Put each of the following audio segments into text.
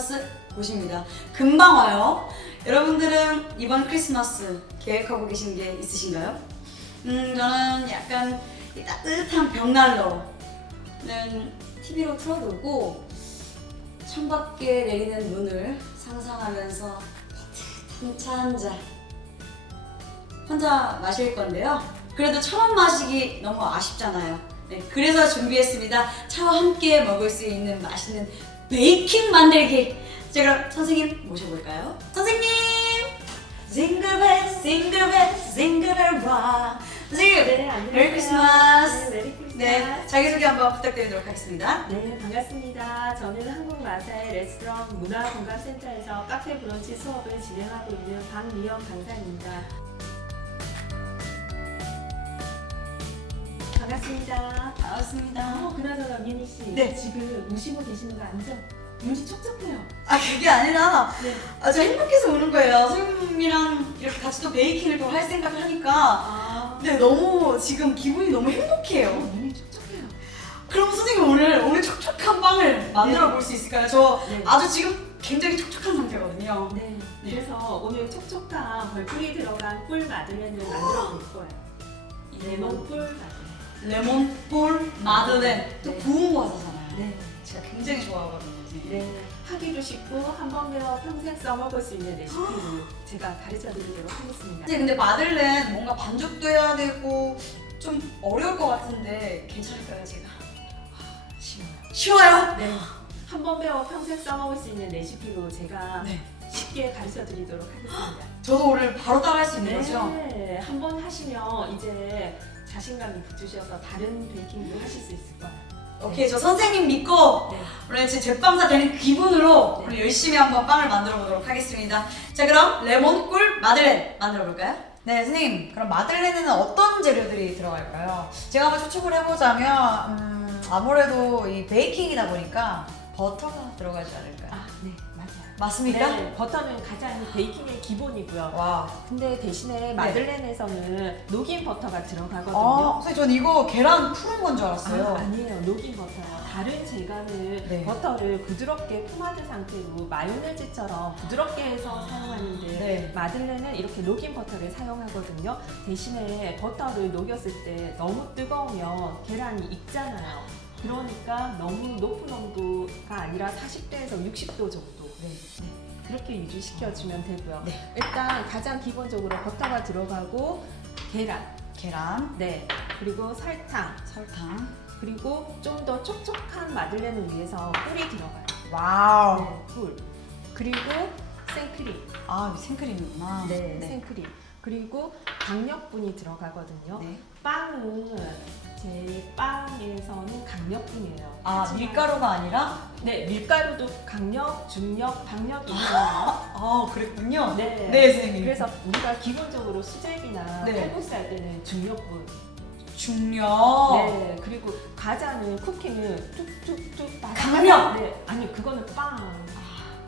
크리스마스 옷입니다. 금방 와요. 여러분들은 이번 크리스마스 계획하고 계신 게 있으신가요? 저는 약간 이 따뜻한 벽난로는 TV로 틀어두고 창밖에 내리는 눈을 상상하면서 따뜻한 차 한 잔 혼자 마실 건데요. 그래도 처음 마시기 너무 아쉽잖아요. 네, 그래서 준비했습니다. 차와 함께 먹을 수 있는 맛있는 베이킹 만들기. 자, 그럼 선생님 모셔볼까요? 선생님! 징글벨 징글벨 징글벨 와. 선생님! 네, 안녕하세요. 메리 크리스마스! 네, 메리 크리스마스. 네, 자기소개 한번 부탁드리도록 하겠습니다. 네, 반갑습니다. 저는 한국마사의 레스토랑 문화공감센터에서 카페 브런치 수업을 진행하고 있는 박미영 강사입니다. 반갑습니다. 반갑습니다. 그나저나 미니 씨, 네. 지금 우시고 계시는 거 아니죠? 눈이 촉촉해요. 아, 그게 아니라 네. 저 행복해서 오는 거예요. 선생님이랑 이렇게 같이 또 베이킹을 또 할 생각을 하니까 네, 너무 지금 기분이 너무 행복해요. 눈이 촉촉해요. 그럼 선생님 오늘 촉촉한 빵을 만들어 볼 수 있을까요? 저 네. 아주 지금 굉장히 촉촉한 상태거든요. 네. 네. 그래서 오늘 촉촉한 벌꿀이 들어간 꿀 마들렌을 만들어 볼 거예요. 레몬 꿀 마들렌. 레몬볼 마들렌. 또 네. 구운 과자잖아요. 네. 제가 굉장히 좋아하거든요. 네, 하기도 쉽고 한 번 배워 평생 써먹을 수 있는 레시피를 제가 가르쳐드리도록 하겠습니다. 선생님, 근데 마들렌 뭔가 반죽도 해야 되고 좀 어려울 것 같은데 괜찮을까요, 제가? 쉬워요. 쉬워요? 네, 한 번 배워 평생 써먹을 수 있는 레시피로 제가 네. 쉽게 가르쳐드리도록 하겠습니다. 저도 오늘 바로 따라할 수 있는 거죠? 네, 한 번 하시면 이제 자신감이 붙으셔서 다른 베이킹도 하실 수 있을 거예요. 오케이, 저 선생님 믿고 네. 오늘 제 제빵사 되는 기분으로 네. 오늘 열심히 한번 빵을 만들어 보도록 하겠습니다. 자, 그럼 레몬꿀 마들렌 만들어 볼까요? 네, 선생님, 그럼 마들렌에는 어떤 재료들이 들어갈까요? 제가 한번 추측을 해보자면 아무래도 이 베이킹이다 보니까 버터가 들어가지 않을까요? 아, 네, 맞아요. 맞습니까? 네, 버터는 가장 베이킹의 기본이고요. 와. 근데 대신에 마들렌에서는 녹인 버터가 들어가거든요. 선생님, 전 이거 계란 푸른 건 줄 알았어요. 아니에요. 녹인 버터요. 다른 제과는 네. 버터를 부드럽게 포마드 상태로 마요네즈처럼 부드럽게 해서 사용하는데 네. 마들렌은 이렇게 녹인 버터를 사용하거든요. 대신에 버터를 녹였을 때 너무 뜨거우면 계란이 익잖아요. 그러니까 너무 높은 온도가 아니라 40도에서 60도 정도. 네. 그렇게 유지시켜주면 되고요. 네. 일단 가장 기본적으로 버터가 들어가고 계란, 네. 그리고 설탕, 설탕. 그리고 좀 더 촉촉한 마들렌을 위해서 꿀이 들어가요. 와우. 네, 꿀. 그리고 생크림. 아, 생크림이구나. 네, 생크림. 그리고 강력분이 들어가거든요. 네. 빵은 제 빵에서는 강력분이에요. 아, 하지만- 밀가루가 아니라? 네, 밀가루도 강력, 중력, 박력이 있어요. 아, 그랬군요. 네. 네, 선생님. 그래서 우리가 기본적으로 수제비나 네. 칼국수 할 때는 중력분. 중력. 네, 그리고 과자는 쿠키는 툭툭툭 강력! 네, 아니 그거는 빵.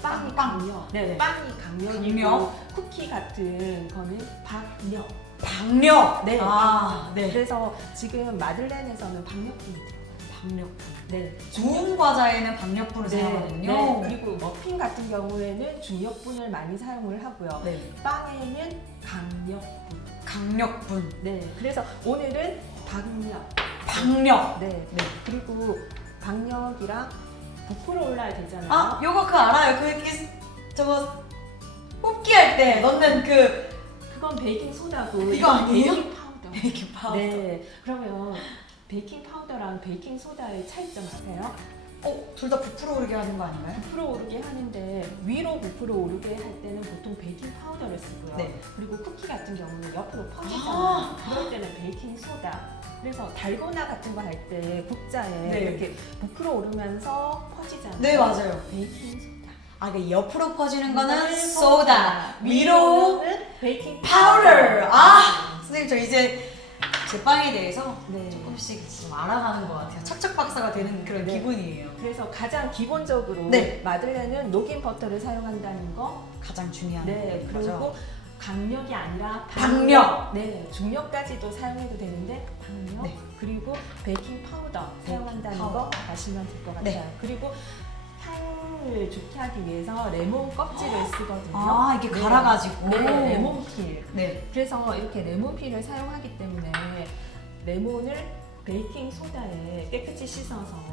빵이 빵. 강력. 네네. 네, 빵이 강력이고 강력. 쿠키 같은 거는 박력. 박력. 네. 아, 네. 그래서 지금 마들렌에서는 박력분이 들어가요. 박력분. 네. 구운 과자에는 박력분을 사용하거든요. 네. 그리고 머핀 같은 경우에는 중력분을 많이 사용을 하고요. 네. 빵에는 강력분. 강력분. 네. 그래서 오늘은 박력. 박력. 네. 네. 그리고 박력이랑 부풀어 올라야 되잖아요. 아, 요거 그거 알아요. 그 이렇게 저거 뽑기 할 때 넣는 그 그건 베이킹 소다고 이거 아니에요? 베이킹 파우더. 베이킹 파우더. 네. 그러면 베이킹 파우더랑 베이킹 소다의 차이점 아세요? 둘 다 부풀어 오르게 하는 거 아닌가요? 부풀어 오르게 하는데 위로 부풀어 오르게 할 때는 보통 베이킹 파우더를 쓰고요. 네. 그리고 쿠키 같은 경우는 옆으로 퍼지잖아요. 아. 그럴 때는 베이킹 소다. 그래서 달고나 같은 거 할 때 국자에 네. 이렇게 부풀어 오르면서 퍼지잖아요. 네, 맞아요. 베이킹 소다. 아, 그 옆으로 퍼지는 음, 거는 소다. 위로 위로는 베이킹 파우더. 아, 선생님, 저 이제 제 빵에 대해서 네. 조금씩 좀 알아가는 것 같아요. 척척 박사가 되는 그런 네. 기분이에요. 그래서 가장 기본적으로 네. 마들렌은 녹인 버터를 사용한다는 거. 가장 중요한 네. 거죠. 그리고 강력이 아니라 박력. 네. 중력까지도 사용해도 되는데 박력. 네. 그리고 베이킹 파우더 사용한다는 파우더. 거 아시면 될 것 같아요. 네. 그리고 향을 좋게 하기 위해서 레몬 껍질을 쓰거든요. 아, 이게 갈아가지고. 네, 레몬 필. 네. 그래서 이렇게 레몬 필을 사용하기 때문에 레몬을 베이킹 소다에 깨끗이 씻어서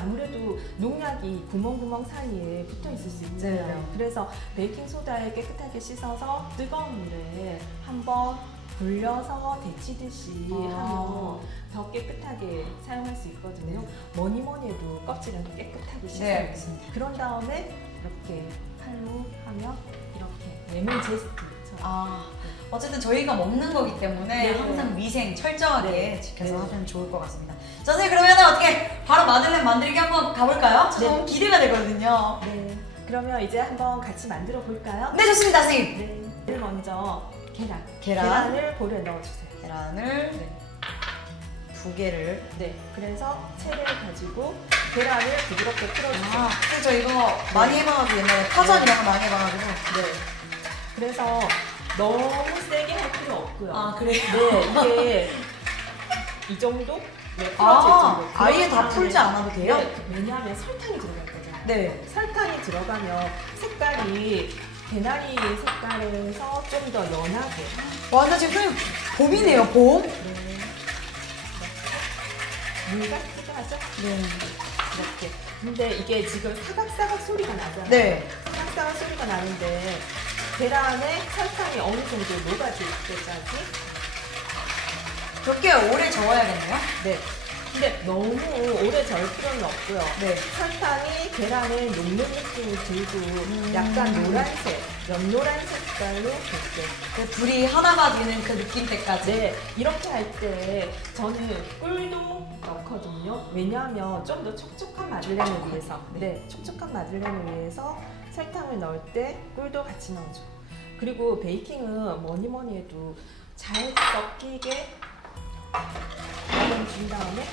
아무래도 농약이 구멍구멍 사이에 붙어 있을 수 있잖아요. 네. 그래서 베이킹 소다에 깨끗하게 씻어서 뜨거운 물에 한번 불려서 데치듯이 하면 더 깨끗하게 사용할 수 있거든요. 네. 뭐니 해도 껍질은 깨끗하게 네, 씻어요. 알겠습니다. 그런 다음에 이렇게 칼로 하면 이렇게 레몬 제스트처럼. 어쨌든 저희가 먹는 거기 때문에 네. 항상 위생 철저하게 네. 지켜서 네. 하면 좋을 것 같습니다. 자, 선생님 그러면 어떻게 바로 마들렌 만들기 한번 가볼까요? 저 네. 너무 기대가 되거든요. 네. 그러면 이제 한번 같이 만들어 볼까요? 네, 좋습니다, 선생님. 네. 제일 먼저 계란. 계란. 계란을 볼에 넣어주세요. 계란을 네. 2개를. 네. 그래서 채를 가지고 계란을 부드럽게 풀어주세요. 근데 저 이거 많이 해봐가지고 옛날에 파전 이런 거 많이 해봐가지고. 네. 그래서 너무 세게 할 필요 없고요. 그래요? 네. 이게 이 정도? 네. 풀어질 정도. 아예 다 그런 풀지 다음에 않아도 돼요? 네, 왜냐하면 설탕이 들어갈 거잖아요. 네. 설탕이 들어가면 색깔이 개나리 색깔에서 좀 더 연하게. 완전 지금 선생님 봄이네요, 봄. 네. 물가 크게 하죠? 네. 이렇게. 근데 이게 지금 사각사각 소리가 나잖아요. 네. 사각사각 소리가 나는데 계란에 설탕이 어느 정도 녹아질 때까지. 그렇게 오래 저어야겠네요? 네. 근데 너무 오래 절 필요는 없고요. 네. 설탕이 계란에 녹는 느낌이 들고 약간 노란색, 연노란 색깔로 됐어요. 그 불이 하나가 되는 그 느낌 때까지. 네, 이렇게 할 때 저는 꿀도 넣거든요. 왜냐하면 좀 더 촉촉한 마들렌을 위해서. 네, 촉촉한 마들렌을 위해서 설탕을 넣을 때 꿀도 같이 넣어줘. 그리고 베이킹은 뭐니 해도 잘 섞이게 한번 준 다음에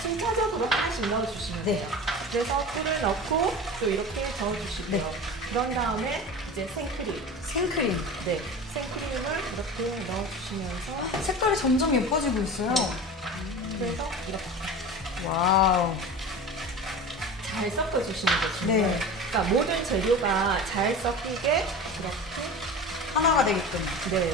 순차적으로 하나씩 넣어주시면 돼요. 그래서 꿀을 넣고 또 이렇게 저어주시고요. 네. 그런 다음에 이제 생크림. 생크림. 네, 생크림을 이렇게 넣어주시면서 색깔이 점점 예뻐지고 있어요. 그래서 이렇게 와우. 잘 섞어주시는 게 중요해요. 네. 그러니까 모든 재료가 잘 섞이게 이렇게. 하나가 되게끔. 네.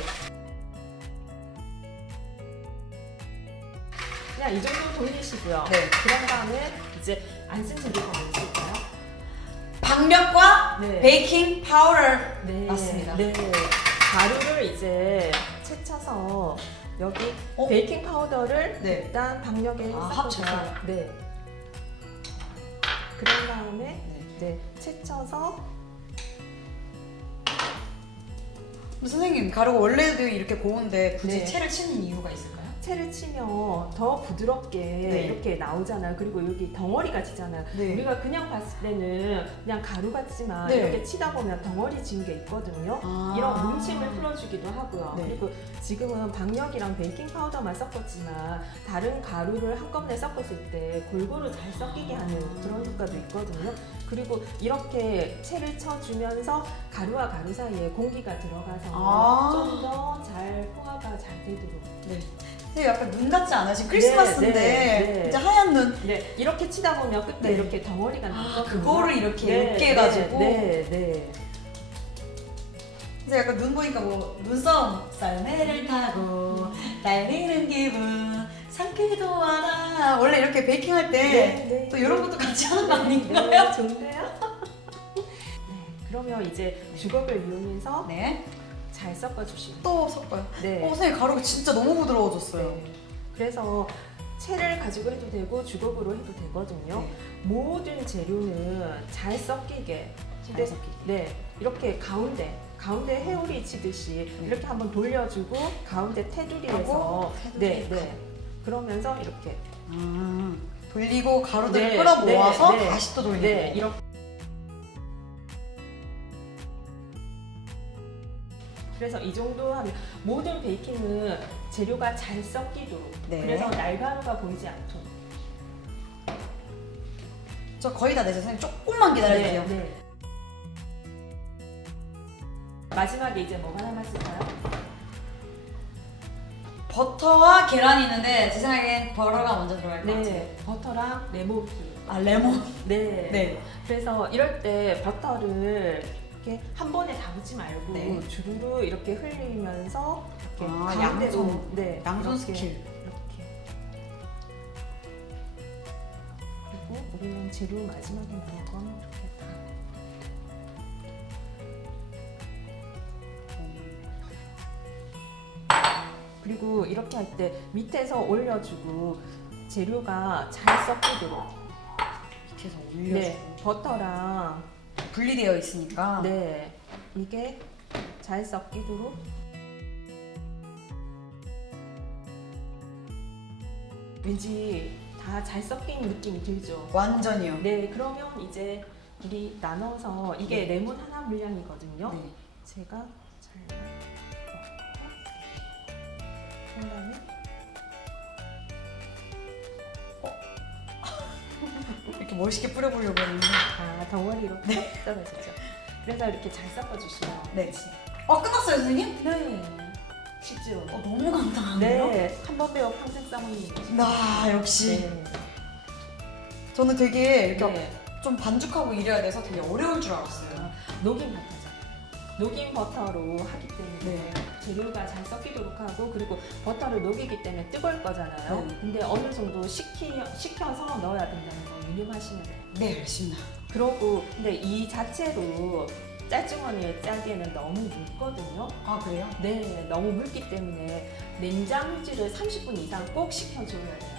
그냥 이 정도 돌리시고요. 네. 그런 다음에 이제 안 쓴 재료가 뭐 있을까요? 박력과 네. 베이킹 파우더. 네. 맞습니다. 네. 가루를 이제 채쳐서 여기 어? 베이킹 파우더를 네. 일단 박력에 섞어줘요. 합쳐서요? 네. 그런 다음에 네. 이제 채쳐서 선생님, 가루가 원래도 이렇게 고운데 굳이 네. 채를 치는 이유가 있을까요? 채를 치면 더 부드럽게 네. 이렇게 나오잖아요. 그리고 여기 덩어리가 지잖아요. 네. 우리가 그냥 봤을 때는 그냥 가루 같지만 네. 이렇게 치다 보면 덩어리 진 게 있거든요. 이런 뭉침을 풀어주기도 하고요. 네. 그리고 지금은 박력이랑 베이킹 파우더만 섞었지만 다른 가루를 한꺼번에 섞었을 때 골고루 잘 섞이게 하는 그런 효과도 있거든요. 그리고 이렇게 채를 쳐주면서 가루와 가루 사이에 공기가 들어가서 좀 더 잘 포화가 잘 되도록. 네. 근데 약간 눈 같지 않아요? 지금 크리스마스인데 네. 진짜 하얀 눈. 네, 이렇게 치다 보면 끝에 네. 이렇게 덩어리가 나거든요. 그거를 이렇게 얇게 해가지고. 네. 그래서 약간 눈 보니까 뭐 눈싸움 썰매를 타고 달리는 기분 삼키도 않아. 원래 이렇게 베이킹 할 때 또 이런 것도 같이 하는 거 아닌가요? 네, 좋네요. 네, 그러면 이제 주걱을 이용해서 네. 잘 섞어주시면. 또 섞어요. 네. 선생님 가루가 진짜 너무 부드러워졌어요. 네. 그래서 채를 가지고 해도 되고 주걱으로 해도 되거든요. 네. 모든 재료는 잘 섞이게. 잘 섞이게. 네, 이렇게 가운데 회오리 치듯이 이렇게 한번 돌려주고 가운데 테두리에서 하고 테두리에 네. 그러면서 이렇게 돌리고 가루들을 네, 끌어 모아서 네, 네. 다시 또 돌리고. 네, 이렇게. 그래서 이 정도 하면 모든 베이킹은 재료가 잘 섞이도록. 네. 그래서 날가루가 보이지 않도록. 저 거의 다 됐어요. 선생님 조금만 기다려주세요. 네. 마지막에 이제 뭐가 남았을까요? 버터와 계란이 있는데 제 생각엔 버터가 먼저 들어갈 것 같아요. 네, 버터랑 레몬풀. 아 레몬. 네. 네. 그래서 이럴 때 버터를 이렇게 한 번에 다 붓지 말고 네. 주르르 이렇게 흘리면서 이렇게 아, 가운데로 양손. 네, 양손 이렇게, 스킬. 이렇게. 그리고 우리는 재료 마지막에 넣는 건 이렇게 다. 그리고 이렇게 할 때 밑에서 올려주고 재료가 잘 섞이도록. 밑에서 올려. 네, 버터랑 분리되어 있으니까. 네, 이게 잘 섞이도록. 왠지 다 잘 섞인 느낌이 들죠. 완전히요. 네, 그러면 이제 우리 나눠서 이게 네. 레몬 하나 분량이거든요. 네. 제가 잘라 넣고 그다음에 이렇게 멋있게 뿌려보려고 했는데. 덩어리로 떨어지죠. 그래서 이렇게 잘 섞어주시면 네. 끝났어요, 선생님? 네, 쉽죠. 너무 간단한데요? 네, 한 번 배워 평생 써먹는 거죠. 역시. 네. 저는 되게 이렇게 네. 좀 반죽하고 이래야 돼서 되게 어려울 줄 알았어요. 녹인 버터죠. 녹인 버터로 하기 때문에 네. 재료가 잘 섞이도록 하고, 그리고 버터를 녹이기 때문에 뜨거울 거잖아요. 네. 근데 어느 정도 식혀서 넣어야 된다는 거 유념하시면 돼요. 네, 알겠습니다. 그러고 근데 이 자체로 짤주머니에 짜기에는 너무 묽거든요. 아, 그래요? 네, 너무 묽기 때문에 냉장유지를 30분 이상 꼭 식혀줘야 돼요.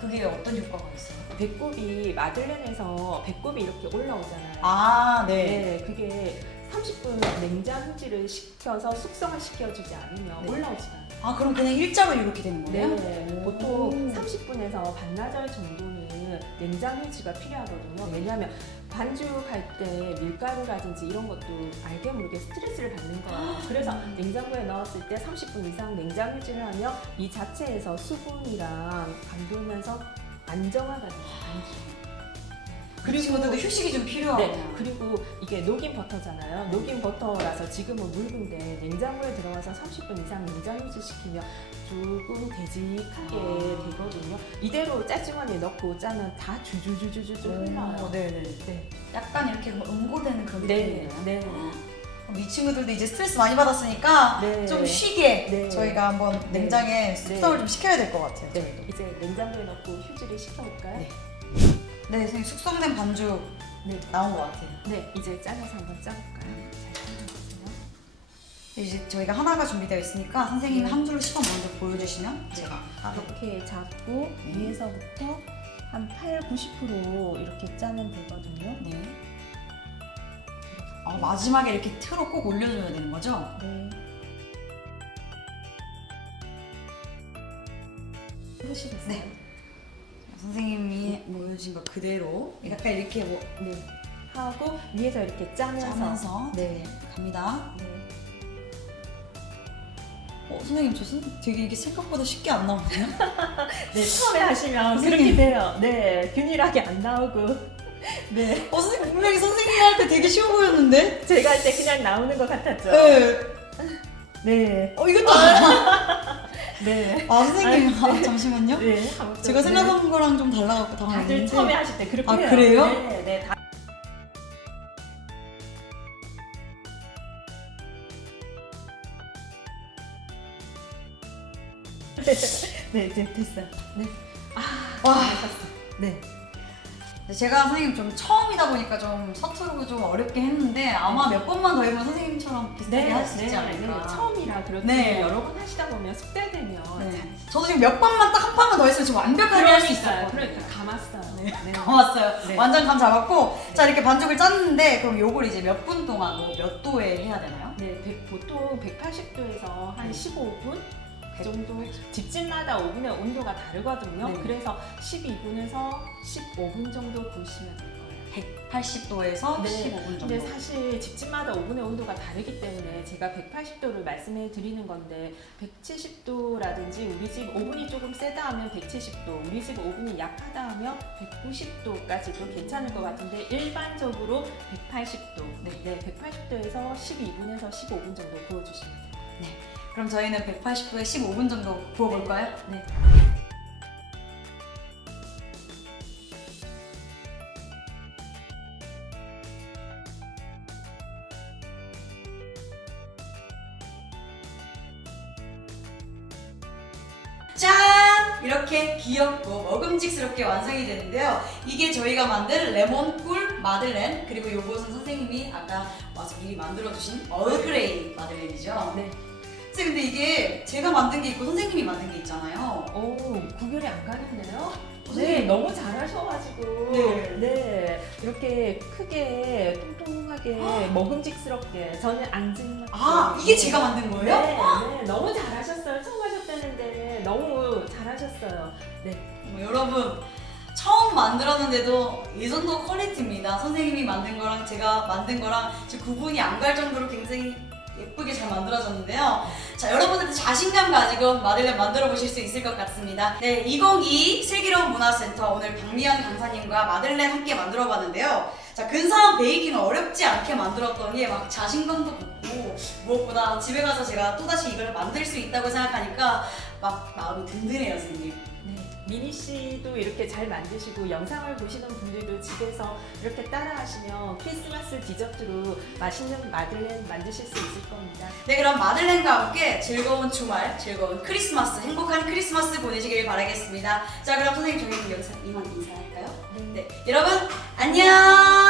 그게 어떤 효과가 있어요? 배꼽이 마들렌에서 배꼽이 이렇게 올라오잖아요. 아, 네. 네, 그게 30분 냉장유지를 시켜서 숙성을 시켜주지 않으면 네. 올라오지가 않아요. 아, 그럼 그냥 일자로 이렇게 되는 거예요? 네, 보통 30분에서 반나절 정도는 냉장유지가 필요하거든요. 네. 왜냐하면 반죽할 때 밀가루라든지 이런 것도 알게 모르게 스트레스를 받는 거예요. 그래서 냉장고에 넣었을 때 30분 이상 냉장유지를 하면 이 자체에서 수분이랑 감돌면서 안정화가 돼요. 반죽이. 그리고 친구들도 휴식이 좀 필요하고. 네, 그리고 이게 녹인 버터잖아요. 녹인 버터라서 지금은 묽은데 냉장고에 들어가서 30분 이상 냉장유지 시키면 조금 되직하게 되거든요. 이대로 짤주머니에 넣고 짜면 다 주주주주주 흘러요. 네네. 네, 약간 이렇게 응고되는 그런 네, 느낌이에요. 네. 그럼 이 친구들도 이제 스트레스 많이 받았으니까 네. 좀 쉬게 네. 저희가 한번 네. 냉장에 숙성을 네. 좀 시켜야 될 것 같아요. 네, 저희도. 이제 냉장고에 넣고 휴지를 식혀볼까요? 네. 네, 선생님 숙성된 반죽 네. 나온 것 같아요. 네, 이제 짜내서 한번 짜볼까요? 잘 짜주세요. 이제 저희가 하나가 준비되어 있으니까 선생님이 네. 한 줄을 시범 먼저 보여주시면 네. 제가 이렇게 잡고 위에서부터 한 80-90% 이렇게 짜면 되거든요. 네. 마지막에 이렇게 틀어 꼭 올려줘야 되는 거죠? 네. 해보시겠어요? 네. 선생님이 보여주신 거 그대로 약간 이렇게 뭐 네. 하고 위에서 이렇게 짜면서. 짜면서 네. 갑니다. 네. 선생님 저 되게 이게 생각보다 쉽게 안 나오거든요? 네, 처음에 하시면 선생님. 그렇게 돼요. 네, 균일하게 안 나오고. 네. 선생님 분명히 선생님이 할 때 되게 쉬워 보였는데? 제가 할 때 그냥 나오는 것 같았죠? 네. 네. 이것도 네. 선생님 아, 네. 잠시만요. 네. 제가 생각한 거랑 좀 달라갖고 다들 당황했는데 처음에 하실 때 그렇게 해요. 그래요? 네, 네. 네, 이제 됐어요. 네. 와. 하셨어. 네. 제가 선생님 좀 처음이다 보니까 좀 서투르고 좀 어렵게 했는데 아마 몇 번만 더 해보면 선생님처럼 비슷하게 할 수 있지 않을까. 처음이라 그렇게 네. 여러 번 하시다 보면 숙달되면 네. 저도 지금 몇 번만 딱 한 번만 더 했으면 지금 완벽하게 할 수 있어요. 그러니까 감았어요. 네. 감았어요. 네. 완전 감 잡았고 자 이렇게 반죽을 짰는데 그럼 요걸 이제 몇 분 동안 몇 도에 해야 되나요? 네, 보통 180도에서 한 네. 15분 그 정도. 집집마다 오븐의 온도가 다르거든요. 네. 그래서 12분에서 15분 정도 구우시면 될 거예요. 180도에서 네. 15분 정도. 근데 사실 집집마다 오븐의 온도가 다르기 때문에 제가 180도를 말씀해 드리는 건데 170도라든지 우리 집 오븐이 조금 세다 하면 170도, 우리 집 오븐이 약하다 하면 190도까지도 괜찮을 것 같은데 일반적으로 180도, 네, 180도에서 12분에서 15분 정도 구워주시면 돼요. 그럼 저희는 180도에 15분 정도 구워볼까요? 네. 이렇게 귀엽고 먹음직스럽게 완성이 되는데요. 이게 저희가 만든 레몬꿀 마들렌, 그리고 요것은 선생님이 아까 와서 미리 만들어주신 얼그레이 마들렌이죠. 네. 선생님, 근데 이게 제가 만든 게 있고 선생님이 만든 게 있잖아요. 오, 구별이 안 가는데요? 선생님. 네, 너무 잘하셔가지고 네. 이렇게 크게 통통하게 먹음직스럽게 저는 앙증맞게 아, 이게 제가 만든 거예요? 네, 네, 너무 잘하셨어요. 처음 하셨다는데 너무 잘하셨어요. 네, 여러분, 처음 만들었는데도 이 정도 퀄리티입니다. 선생님이 만든 거랑 제가 만든 거랑 지금 구분이 안 갈 정도로 굉장히 예쁘게 잘 만들어졌는데요. 자, 여러분들도 자신감 가지고 마들렌 만들어 보실 수 있을 것 같습니다. 네, 2022 슬기로운 문화센터 오늘 박미연 강사님과 마들렌 함께 만들어 봤는데요. 자, 근사한 베이킹을 어렵지 않게 만들었더니 막 자신감도 붙고, 무엇보다 집에 가서 제가 또다시 이걸 만들 수 있다고 생각하니까 막 마음이 든든해요, 선생님. 네. 미니 씨도 이렇게 잘 만드시고 영상을 보시는 분들도 집에서 이렇게 따라하시면 크리스마스 디저트로 맛있는 마들렌 만드실 수 있을 겁니다. 네, 그럼 마들렌과 함께 즐거운 주말, 즐거운 크리스마스, 행복한 크리스마스 보내시길 바라겠습니다. 자, 그럼 선생님 저희는 여기서 이만 인사할까요? 네. 네, 여러분 안녕!